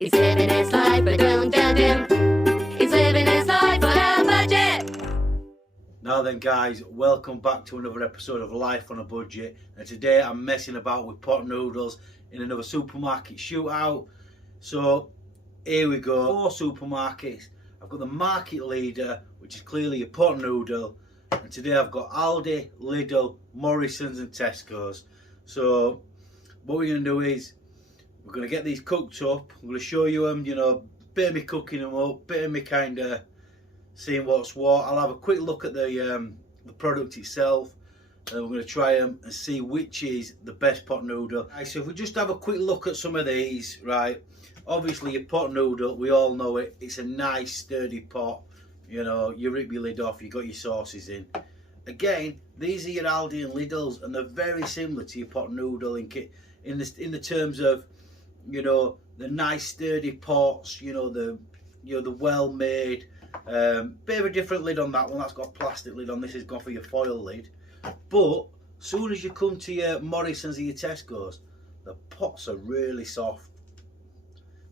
He's living his life, but don't judge him. He's living his life on a budget. Now then guys, welcome back to another episode of Life on a Budget, and today I'm messing about with pot noodles in another supermarket shootout. So here we go, 4 supermarkets. I've got the market leader, which is clearly a pot noodle, and today I've got Aldi, Lidl, Morrisons and Tesco's. So what we're going to do is we're going to get these cooked up. I'm going to show you them, bit of me cooking them up, bit of me kind of seeing what's what. I'll have a quick look at the product itself, and then we're going to try them and see which is the best pot noodle. Right, so if we just have a quick look at some of these, right? Obviously your pot noodle, we all know it. It's a nice sturdy pot. You rip your lid off, you got your sauces in. Again, these are your Aldi and Lidls, and they're very similar to your pot noodle in the terms of, the nice sturdy pots. The well made. Bit of a different lid on that one. That's got a plastic lid on. This has gone for your foil lid. But soon as you come to your Morrisons or your Tesco's, the pots are really soft.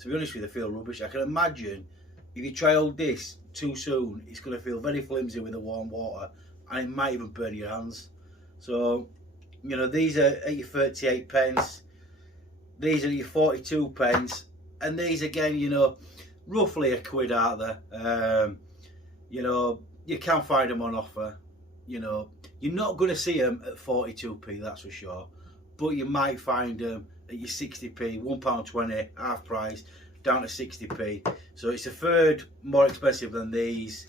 To be honest with you, they feel rubbish. I can imagine if you try all this too soon, it's going to feel very flimsy with the warm water, and it might even burn your hands. So, these are at your 38 pence. These are your 42 pence. And these again, roughly a quid out there. You can find them on offer. You're not going to see them at 42p, that's for sure. But you might find them at your 60p, £1.20, half price, down to 60p. So it's a third more expensive than these,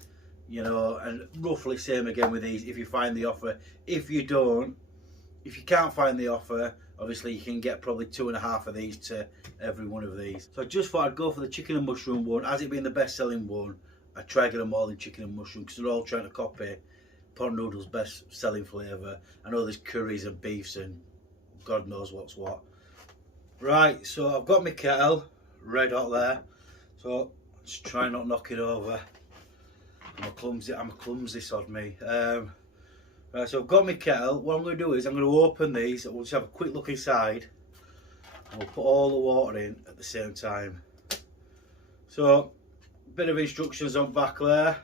and roughly same again with these if you find the offer. If you can't find the offer, obviously you can get probably 2.5 of these to every one of these. So I just thought I'd go for the chicken and mushroom one. As it being the best selling one, I try to get them all in chicken and mushroom because they're all trying to copy pot noodles' best selling flavour. I know there's curries and beefs and God knows what's what. Right, so I've got my kettle red hot there. So just try not knock it over. I'm a clumsy sod me. Right, so I've got my kettle. What I'm going to do is I'm going to open these. We'll just have a quick look inside. And we'll put all the water in at the same time. So, a bit of instructions on back there.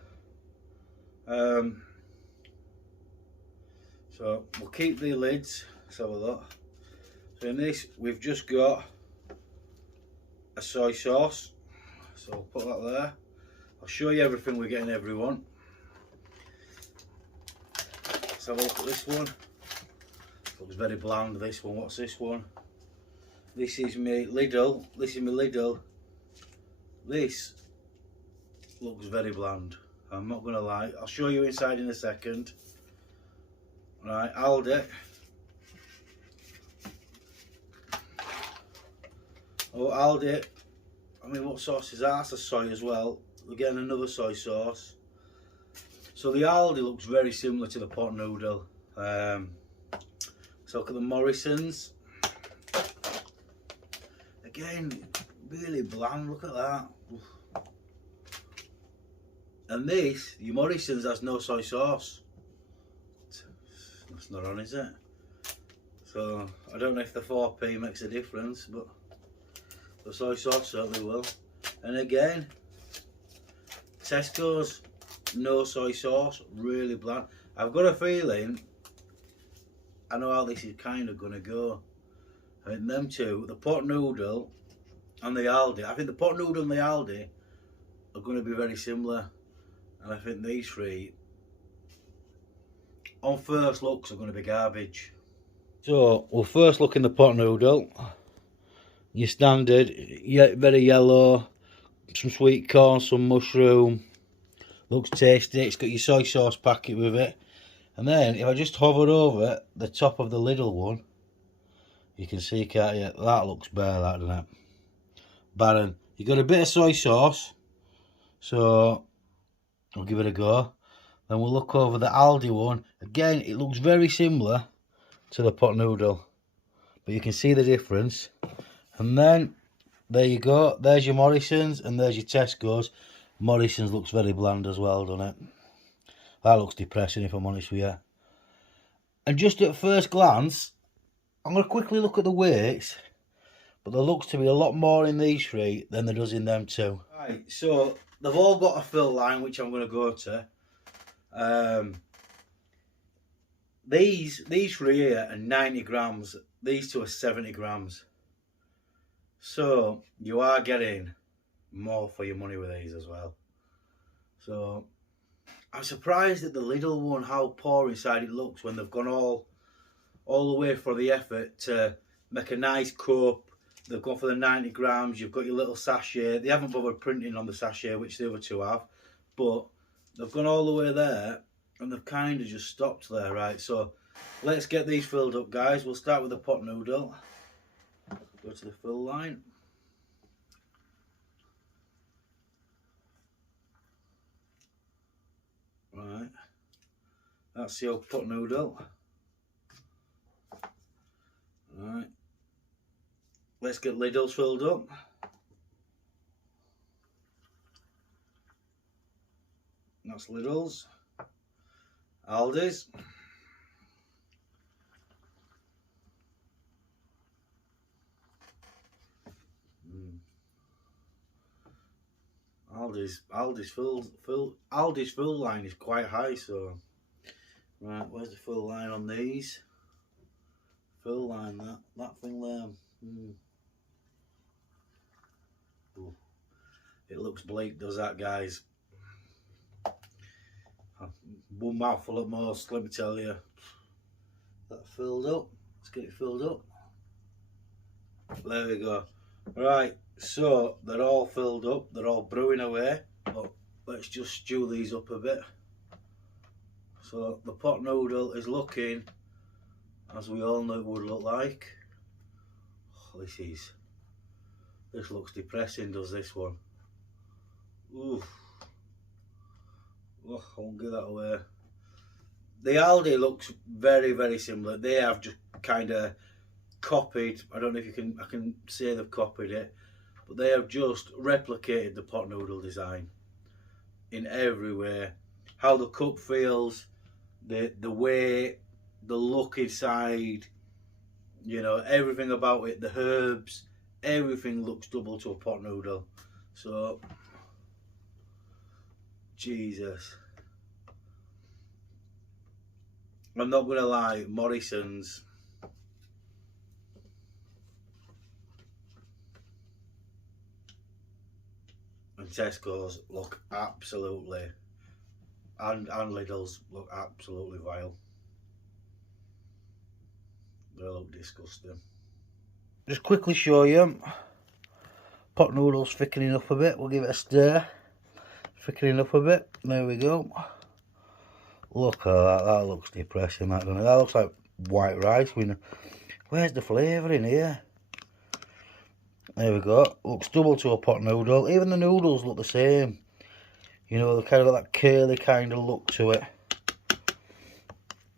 So we'll keep the lids. Let's have a look. So in this, we've just got a soy sauce. So I'll put that there. I'll show you everything we're getting, everyone. Let's have a look at this one. Looks very bland, this one. What's this one? This is my Lidl. This is my Lidl. This looks very bland. I'm not going to lie. I'll show you inside in a second. Right, Aldi. Oh, Aldi. I mean, what sauce is that? That's a soy as well. We're getting another soy sauce. So the Aldi looks very similar to the pot noodle. So look at the Morrisons. Again, really bland, look at that. And this, your Morrisons, has no soy sauce. That's not on, is it? So I don't know if the 4p makes a difference, but the soy sauce certainly will. And again, Tesco's, no soy sauce, really bland. I've got a feeling, I know how this is kind of going to go. I think them two, the pot noodle and the Aldi, I think the pot noodle and the Aldi are going to be very similar. And I think these three, on first looks, are going to be garbage. So, we'll first look in the pot noodle. Your standard, very yellow, some sweet corn, some mushroom. Looks tasty. It's got your soy sauce packet with it. And then if I just hover over the top of the Lidl one, you can see, can't you? That looks bare, that, doesn't it? Barren. You got a bit of soy sauce, so I'll give it a go. Then we'll look over the Aldi one. Again, it looks very similar to the pot noodle, but you can see the difference. And then there you go. There's your Morrisons and there's your Tesco's. Morrisons looks very bland as well, doesn't it? That looks depressing, if I'm honest with you. And just at first glance, I'm going to quickly look at the weights. but there looks to be a lot more in these three than there does in them two. Right, so they've all got a fill line, which I'm going to go to. These three here are 90 grams. These two are 70 grams. So you are getting more for your money with these as well. So I'm surprised at the Lidl one, how poor inside it looks when they've gone all the way for the effort to make a nice cup. They've gone for the 90 grams. You've got your little sachet. They haven't bothered printing on the sachet, which the other two have, but they've gone all the way there and they've kind of just stopped there, right? So let's get these filled up, guys. We'll start with the pot noodle. Go to the fill line. Right, that's the old pot noodle. Right, let's get Lidl's filled up. That's Lidl's. Aldi's. Aldi's fill line is quite high, so right, where's the fill line on these? Fill line, that thing there. Ooh. It looks bleak, does that, guys? One mouthful at most, let me tell you. That filled up. Let's get it filled up. There we go. Right, so they're all filled up, they're all brewing away, but let's just stew these up a bit. So the pot noodle is looking as we all know it would look like. Oh, this looks depressing, does this one? Oof. Oh, I won't give that away. The Aldi looks very, very similar. They have just kind of copied, I don't know if I can say they've copied it, but they have just replicated the pot noodle design in every way. How the cup feels, the way, the look inside, you know, everything about it, the herbs, everything looks double to a pot noodle. So Jesus, I'm not gonna lie, Morrisons and Tesco's look absolutely, and Lidl's look absolutely vile. They look disgusting. Just quickly show you, pot noodles thickening up a bit. We'll give it a stir. Thickening up a bit. There we go. Look at that. That looks depressing. That doesn't it? That looks like white rice. Where's the flavour in here? There we go. Looks double to a pot noodle. Even the noodles look the same. You know, they've kind of got that curly kind of look to it.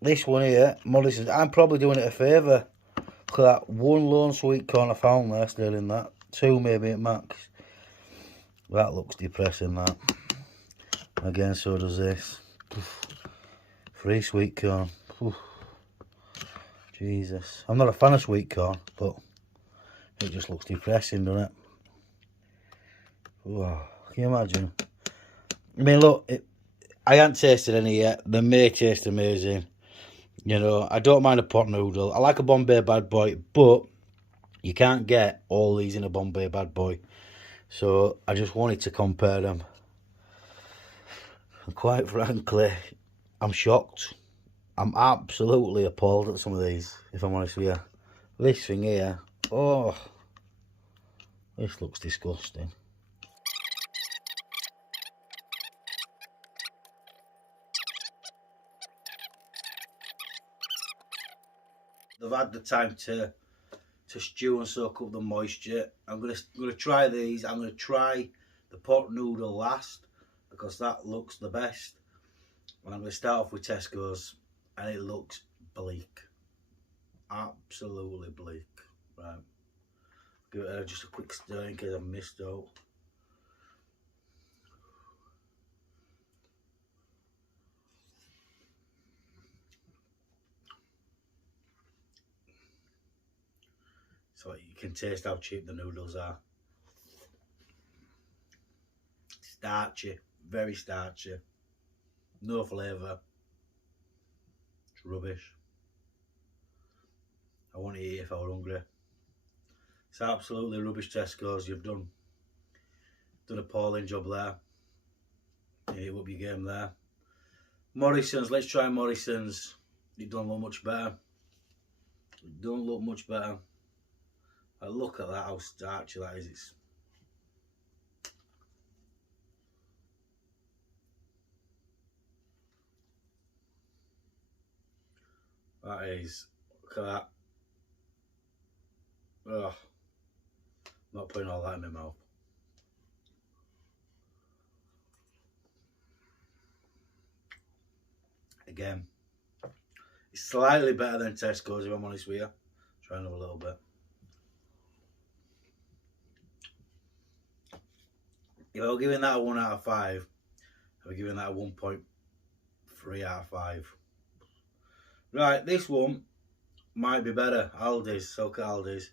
This one here, Morrisons, I'm probably doing it a favour. Look at that. One lone sweet corn I found there, still in that. Two maybe at max. That looks depressing, that. Again, so does this. Free sweet corn. Oof. Jesus. I'm not a fan of sweet corn, but it just looks depressing, doesn't it? Whoa, can you imagine? I mean, look, I haven't tasted any yet. They may taste amazing. You know, I don't mind a pot noodle. I like a Bombay Bad Boy, but you can't get all these in a Bombay Bad Boy. So I just wanted to compare them. And quite frankly, I'm shocked. I'm absolutely appalled at some of these, if I'm honest with you. This thing here, oh, this looks disgusting. They've had the time to stew and soak up the moisture. I'm gonna try these. I'm gonna try the pot noodle last because that looks the best. And I'm gonna start off with Tesco's, and it looks bleak, absolutely bleak. Right, give it just a quick stir in case I've missed out. So you can taste how cheap the noodles are. Starchy, very starchy. No flavour. It's rubbish. I want to eat if I were hungry. It's absolutely rubbish, Tesco's. You've done an appalling job there. You hit up your game there. Morrisons, let's try Morrisons. It don't look much better. It don't look much better. Look at that, how starchy that is. That is, look at that. Oh, not putting all that in my mouth. Again, it's slightly better than Tesco's if I'm honest with you. Try another little bit. If I were giving that a 1 out of 5, I were giving that a 1.3 out of 5. Right, this one might be better. Aldi's, so look at Aldi's.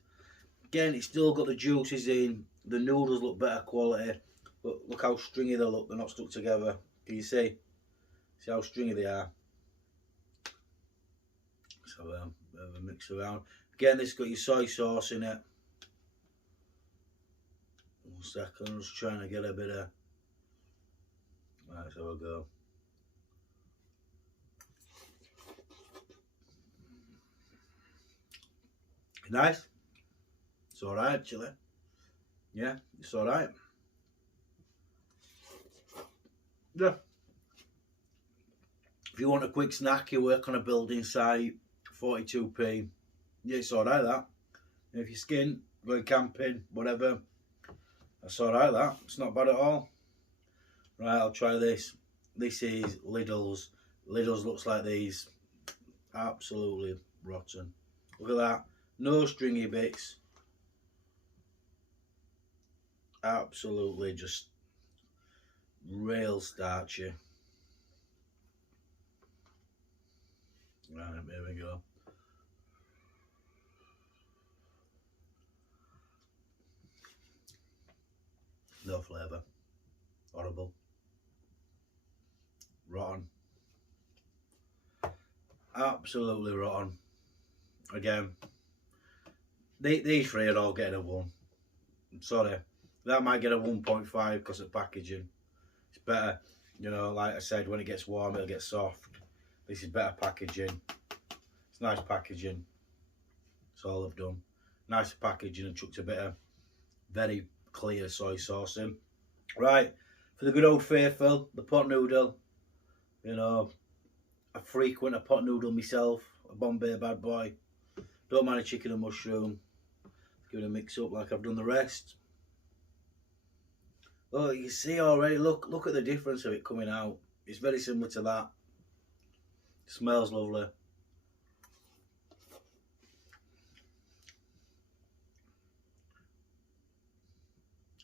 Again, it's still got the juices in. The noodles look better quality. But look how stringy they look. They're not stuck together. Can you see? See how stringy they are? So bit of a mix around. Again, this got your soy sauce in it. 1 second, I'm just trying to get a bit of. Right, so we'll go. Nice. It's alright actually. Yeah, it's alright. Yeah. If you want a quick snack, you work on a building site, 42p. Yeah, it's alright that. If you're skiing, going camping, whatever, that's alright that. It's not bad at all. Right, I'll try this. This is Lidl's. Lidl's looks like these. Absolutely rotten. Look at that. No stringy bits. Absolutely just real starchy. Right, here we go. No flavour. Horrible. Rotten. Absolutely rotten. Again, these three are all getting a 1. I'm sorry. That might get a 1.5 because of packaging. It's better, you know, like I said, when it gets warm, it'll get soft. This is better packaging. It's nice packaging. That's all I've done. Nice packaging and chucked a bit of very clear soy sauce in. Right, for the good old faithful, the pot noodle. You know, I frequent a pot noodle myself, a Bombay bad boy. Don't mind a chicken and mushroom. Give it a mix up like I've done the rest. Oh, you see already, look at the difference of it coming out. It's very similar to that. It smells lovely.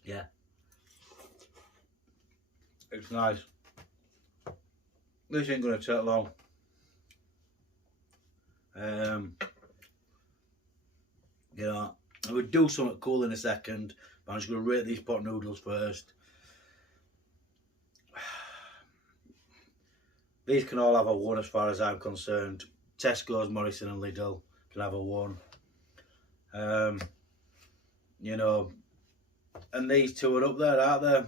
Yeah. It's nice. This ain't gonna take long. You know, I would do something cool in a second, but I'm just gonna rate these pot noodles first. These can all have a 1 as far as I'm concerned. Tesco's, Morrison and Lidl can have a 1. You know, and these two are up there, aren't they?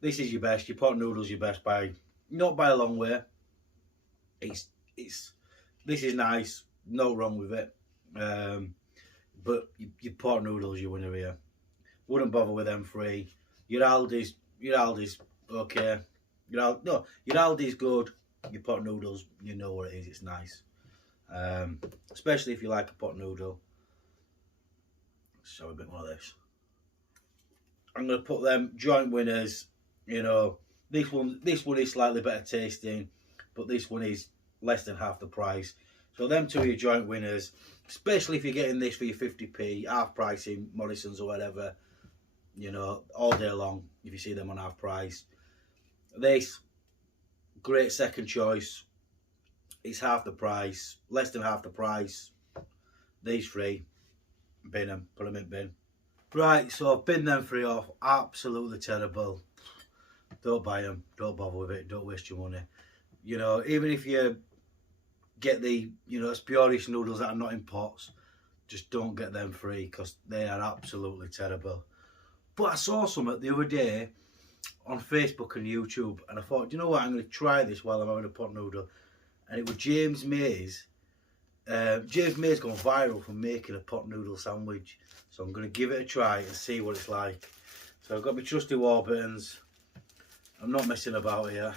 This is your best. Your pot noodles your best by not by a long way. This is nice, no wrong with it. But your pot noodles you winner here. Wouldn't bother with them 3. Your Aldi's okay. Your Aldi's good. Your pot noodles, you know what it is. It's nice, especially if you like a pot noodle. Let's show a bit more of this. I'm gonna put them joint winners. You know, this one is slightly better tasting, but this one is less than half the price. So them two are your joint winners, especially if you're getting this for your 50p, half price in Morrisons or whatever. You know, all day long if you see them on half price. This, great second choice. It's half the price, less than half the price. These 3, bin them, put them in bin. Right, so I've binned them 3 off. Absolutely terrible. Don't buy them. Don't bother with it. Don't waste your money. You know, even if you get the, you know, purish noodles that are not in pots, just don't get them free because they are absolutely terrible. But I saw some the other day on Facebook and YouTube, and I thought, you know what, I'm going to try this while I'm having a pot noodle. And it was James May's. James May's gone viral for making a pot noodle sandwich. So I'm going to give it a try and see what it's like. So I've got my trusty Warburtons. I'm not messing about here.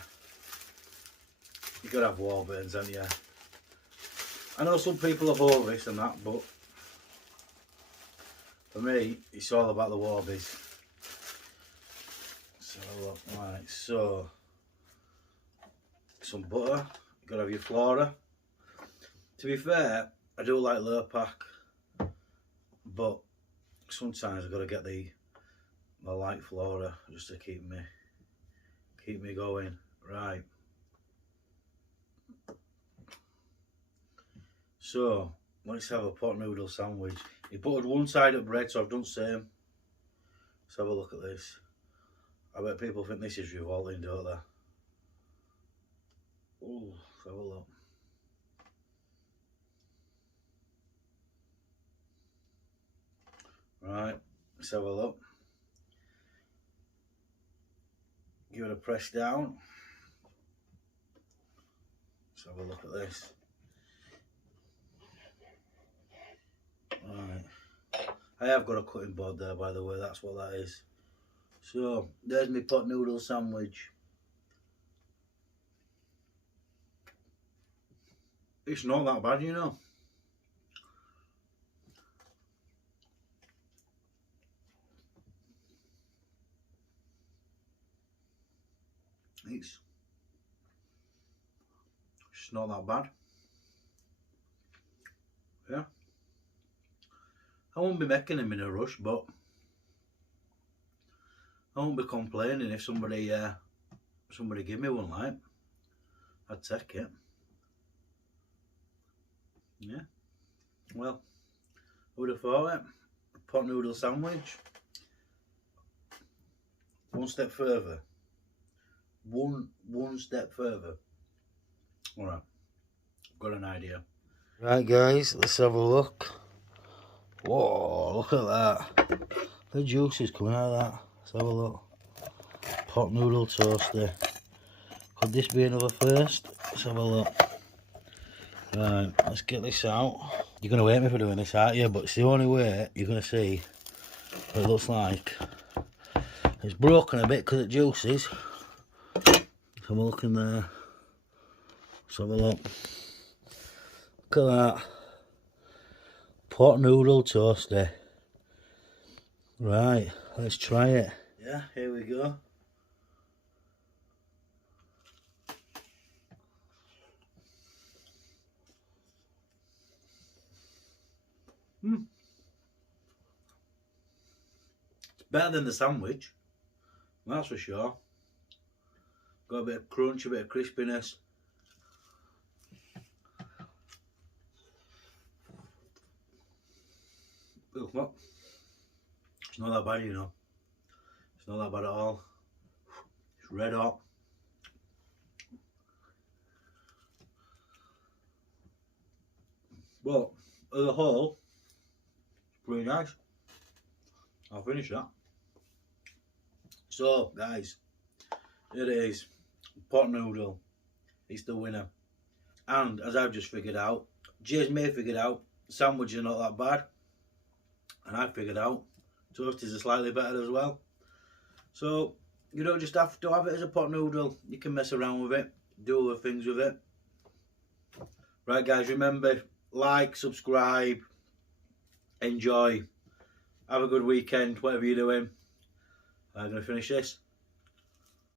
You've got to have Warburtons, haven't you? I know some people are over this and that, but for me, it's all about the Warbies. So, right, so some butter. You've got to have your flora. To be fair, I do like Lurpak, but sometimes I've got to get the light flora just to keep me going. Right. So let's have a pot noodle sandwich. He buttered one side of bread, so I've done the same. Let's have a look at this. I bet people think this is revolting, don't they? Oh, let's have a look. Right, let's have a look. Give it a press down. Let's have a look at this. Right, I have got a cutting board there, by the way, that's what that is. So, there's my pot noodle sandwich. It's not that bad, you know. It's not that bad. Yeah. I won't be making them in a rush, but I won't be complaining if somebody give me one, like. I'd take it. Yeah. Well, I would have thought it. A pot noodle sandwich. One step further. One step further. Alright. Got an idea. Right guys, let's have a look. Whoa, look at that. The juice is coming out of that. Let's have a look. Pot noodle toasty. Could this be another first? Let's have a look. Right, let's get this out. You're going to hate me for doing this, aren't you? But it's the only way you're going to see what it looks like. It's broken a bit because it juices. Let's have a look in there. Let's have a look. Look at that. Pot noodle toasty. Right, let's try it. Yeah, here we go. It's better than the sandwich, that's for sure. Got a bit of crunch, a bit of crispiness. Look, it's not that bad, you know. It's not that bad at all. It's red hot. But as a whole, it's pretty nice. I'll finish that. So guys, here it is. Pot noodle. It's the winner. And as I've just figured out, James May figured out, sandwiches are not that bad. And I figured out toasties are slightly better as well. So you don't just have to have it as a pot noodle. You can mess around with it, do other things with it. Right guys, remember, like, subscribe, enjoy, have a good weekend, whatever you're doing. I'm going to finish this.